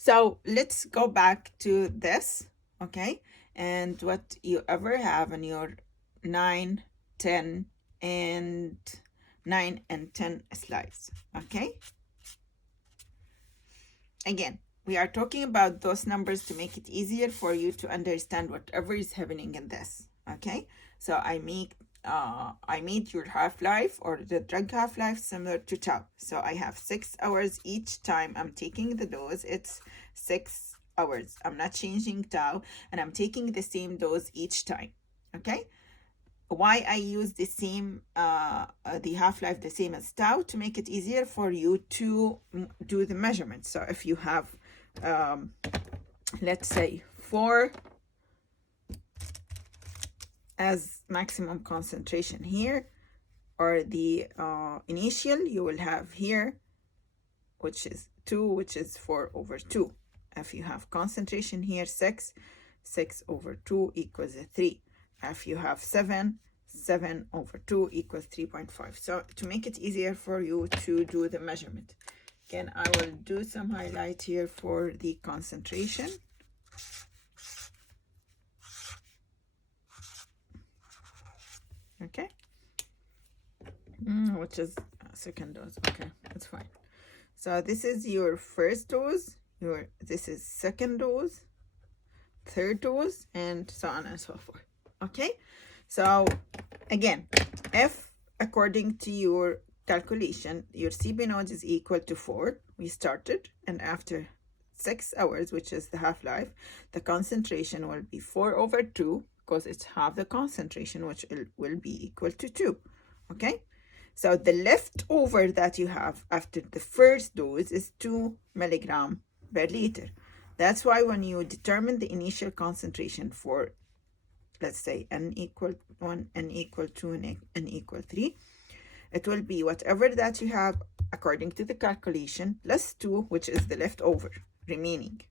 So let's go back to this, okay? And what you ever have in your 9, 10, and 9 and 10 slides, okay? Again, we are talking about those numbers to make it easier for you to understand whatever is happening in this, okay? So I made your half-life or the drug half-life similar to tau. So I have 6 hours each time I'm taking the dose. It's 6 hours. I'm not changing tau, and I'm taking the same dose each time, okay? Why I use the same the half-life the same as tau? To make it easier for you to do the measurement. So if you have let's say 4 as maximum concentration here, or the initial, you will have here, which is 2, which is 4/2. If you have concentration here 6, 6/2 equals 3. If you have 7, 7/2 equals 3.5. So to make it easier for you to do the measurement, again, I will do some highlight here for the concentration. Okay, which is second dose. Okay, that's fine. So this is your first dose, this is second dose, third dose, and so on and so forth. Okay, so again, if according to your calculation your CB node is equal to 4, we started, and after 6 hours, which is the half-life, the concentration will be 4/2, because it's half the concentration, which will be equal to 2. Okay, so the leftover that you have after the first dose is 2 milligram per liter. That's why when you determine the initial concentration for, let's say, n equal 1, n equal 2, and n equal 3, it will be whatever that you have according to the calculation plus 2, which is the leftover remaining.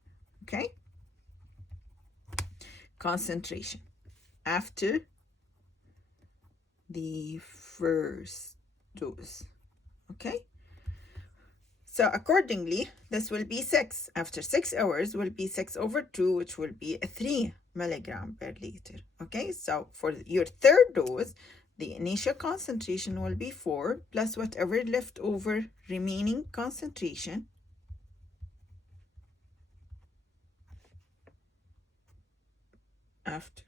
Okay, concentration after the first dose. Okay, so accordingly this will be 6. After 6 hours will be 6/2, which will be a 3 milligram per liter. Okay, so for your third dose, the initial concentration will be 4 plus whatever leftover remaining concentration after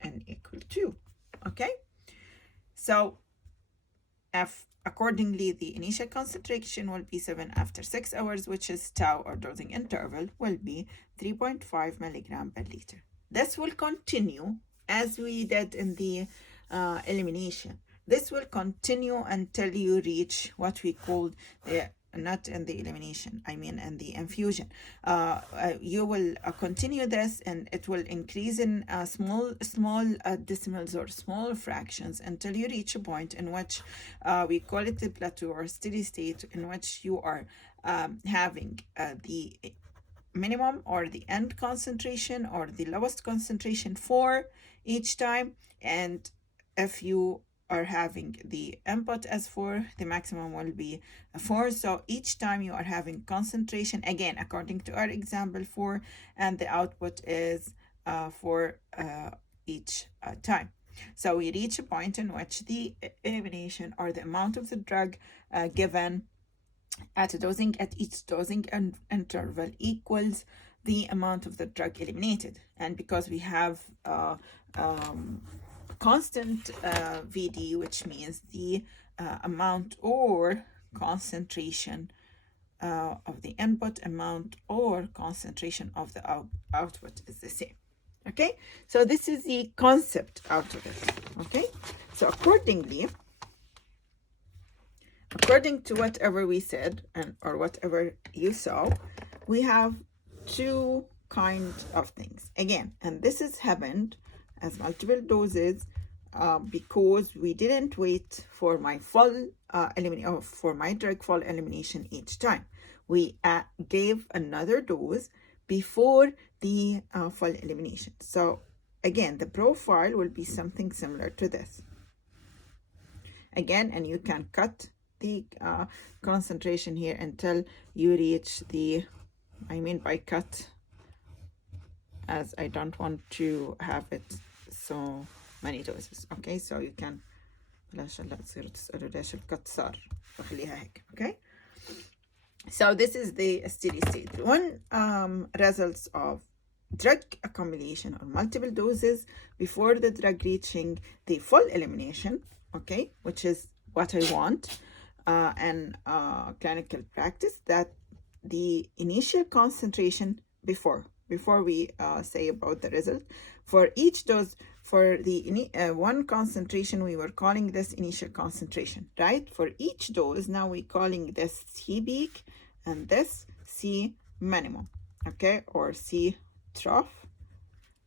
n equal 2. Okay, so accordingly the initial concentration will be 7 after 6 hours, which is tau, or dosing interval, will be 3.5 milligram per liter. This will continue as we did in the elimination. This will continue until you reach what we called the, not in the elimination, I mean in the infusion. You will continue this, and it will increase in small decimals or small fractions until you reach a point in which we call it the plateau or steady state, in which you are having the minimum or the end concentration or the lowest concentration 4 each time. And if you are having the input as 4, the maximum will be 4. So each time you are having concentration, again according to our example, 4, and the output is 4 each time. So we reach a point in which the elimination, or the amount of the drug given at each dosing interval, equals the amount of the drug eliminated. And because we have constant VD, which means the amount or concentration of the input amount or concentration of the output is the same. Okay, so this is the concept out of it. Okay, so according to whatever we said, and or whatever you saw, we have two kinds of things again, and this has happened as multiple doses because we didn't wait for my full elimination, for my drug full elimination each time. We gave another dose before the full elimination. So again, the profile will be something similar to this. Again, and you can cut the concentration here until you reach the I mean by cut, as I don't want to have it so many doses. Okay, so you can بلاش هلا تصيروا تسألوا ليش القط صار، بخليها هيك. Okay, so this is the steady state. When results of drug accumulation or multiple doses before the drug reaching the full elimination, okay, which is what I want in clinical practice, that the initial concentration before we say about the result for each dose, for the one concentration, we were calling this initial concentration, right? For each dose, now we're calling this C peak and this C minimum, okay, or C trough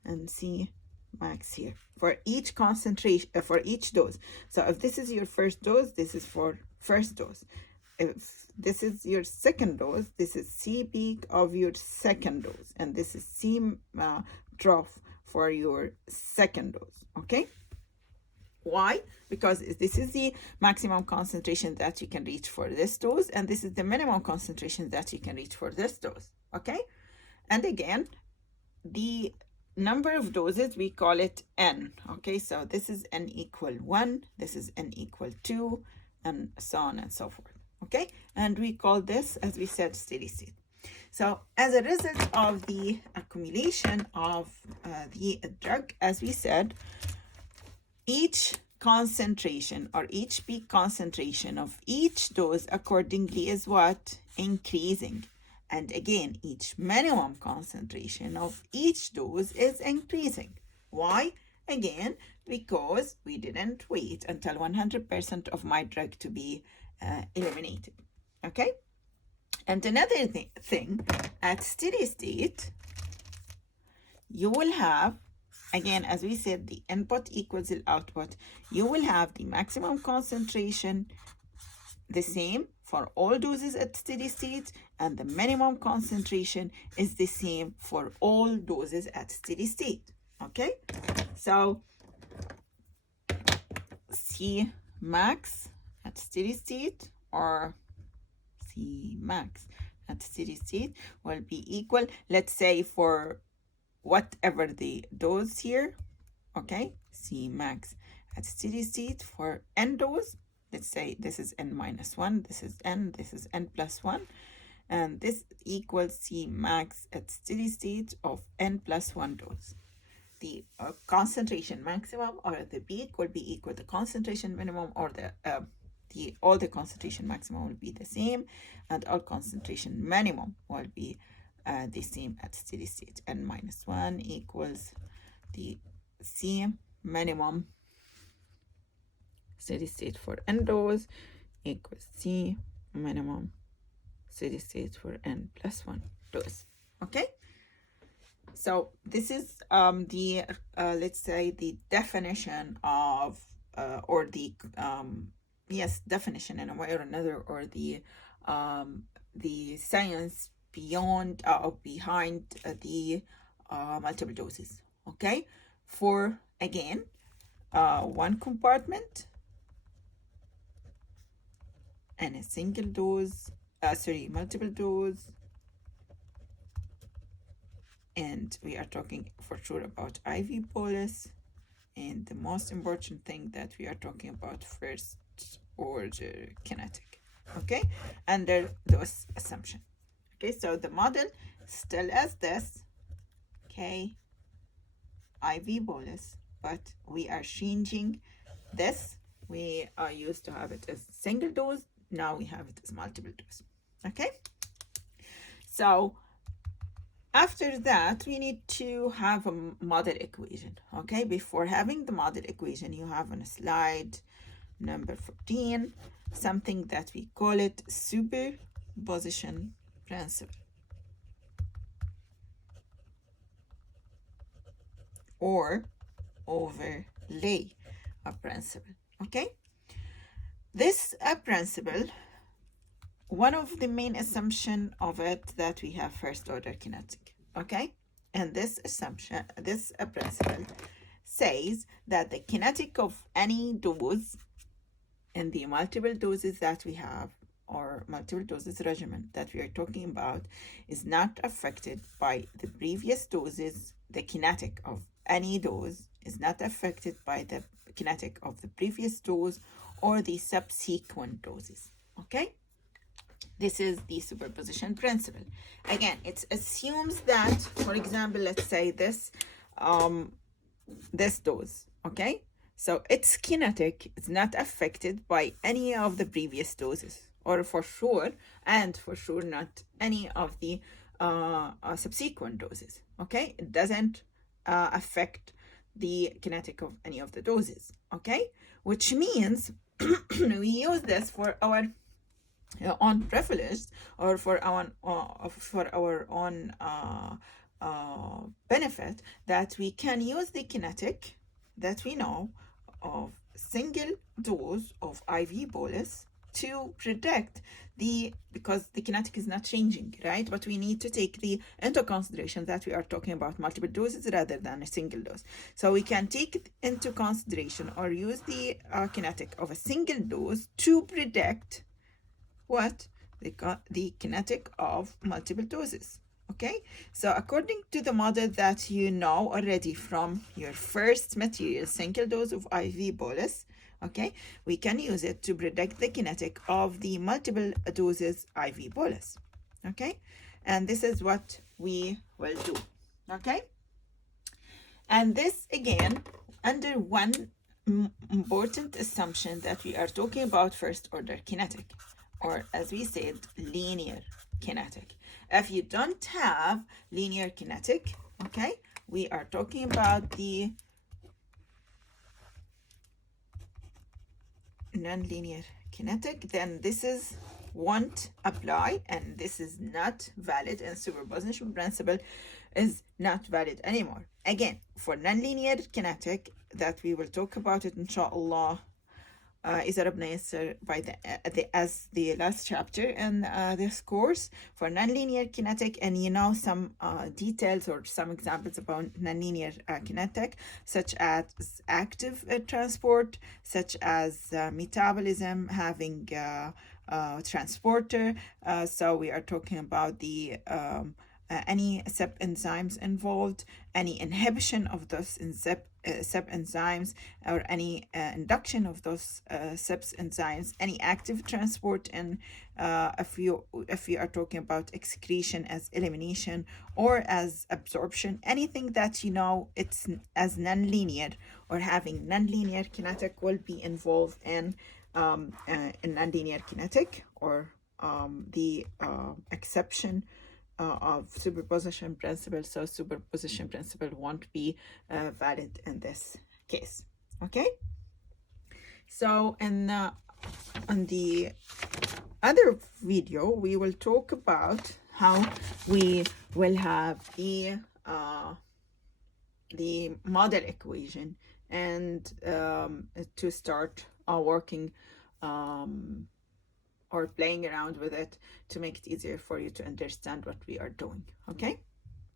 and C max here for each concentration, for each dose. So if this is your first dose, this is for first dose. If this is your second dose, this is C peak of your second dose, and this is C trough for your second dose. Okay, why? Because this is the maximum concentration that you can reach for this dose, and this is the minimum concentration that you can reach for this dose. Okay, and again, the number of doses, we call it n. Okay, so this is n equal 1, this is n equal 2, and so on and so forth. Okay, and we call this, as we said, steady state. So as a result of the accumulation of the drug, as we said, each concentration or each peak concentration of each dose accordingly is what? Increasing. And again, each minimum concentration of each dose is increasing. Why? Again, because we didn't wait until 100% of my drug to be eliminated. Okay? And another thing, at steady state, you will have, again, as we said, the input equals the output. You will have the maximum concentration the same for all doses at steady state, and the minimum concentration is the same for all doses at steady state. Okay, so C max at steady state or C max at steady state will be equal, let's say, for whatever the dose here, okay, C max at steady state for n dose. Let's say this is n minus 1, this is n plus 1, and this equals C max at steady state of n plus 1 dose. The concentration maximum or the peak will be equal to concentration minimum, or all the concentration maximum will be the same, and all concentration minimum will be the same at steady state. N minus 1 equals the C minimum steady state for n dose equals C minimum steady state for n plus 1 dose. Okay, so this is the let's say the definition of or the definition in a way or another, or the science beyond behind the multiple doses. Okay, for again one compartment and a single dose, multiple dose, and we are talking for sure about IV bolus, and the most important thing that we are talking about first order kinetic. Okay, under those assumption. Okay, so the model still as this, okay, IV bolus, but we are changing this. We are used to have it as single dose, now we have it as multiple dose. Okay, so after that we need to have a model equation. Okay, before having the model equation, you have on a slide number 14 something that we call it superposition principle, or overlay principle. Okay, this principle, one of the main assumption of it, that we have first order kinetic. Okay, and this assumption, this principle says that the kinetic of any dose in the multiple doses that we have or multiple doses regimen that we are talking about is not affected by the previous doses. The kinetic of any dose is not affected by the kinetic of the previous dose or the subsequent doses. Okay? This is the superposition principle. Again, it assumes that, for example, let's say this dose, okay? So its kinetic is not affected by any of the previous doses, or for sure not any of the subsequent doses, okay? It doesn't affect the kinetic of any of the doses, okay? Which means we use this for our own privilege, or for our own benefit, that we can use the kinetic that we know of single dose of IV bolus to predict because the kinetic is not changing, right? But we need to take into consideration that we are talking about multiple doses rather than a single dose. So we can take into consideration or use the kinetic of a single dose to predict what? The kinetic of multiple doses. Okay, so according to the model that you know already from your first material, single dose of IV bolus, okay, we can use it to predict the kinetic of the multiple doses IV bolus. Okay, and this is what we will do. Okay, and this again under one important assumption, that we are talking about first order kinetic, or as we said, linear kinetic. If you don't have linear kinetic, okay, we are talking about the non-linear kinetic, then this won't apply, and this is not valid, and superposition principle is not valid anymore. Again, for nonlinear kinetic, that we will talk about it inshallah إذا ربنا ييسر by as the last chapter in this course, for nonlinear kinetic, and you know some details or some examples about nonlinear kinetic, such as active transport, such as metabolism having transporter. So we are talking about the any CYP enzymes involved, any inhibition of those CYP enzymes, or any induction of those CYP enzymes, any active transport, and if you are talking about excretion as elimination or as absorption, anything that you know it's as nonlinear or having nonlinear kinetic will be involved in nonlinear kinetic, or the exception of superposition principle. So superposition principle won't be valid in this case. Okay, so in the other video we will talk about how we will have the model equation, and to start working or playing around with it to make it easier for you to understand what we are doing. Okay.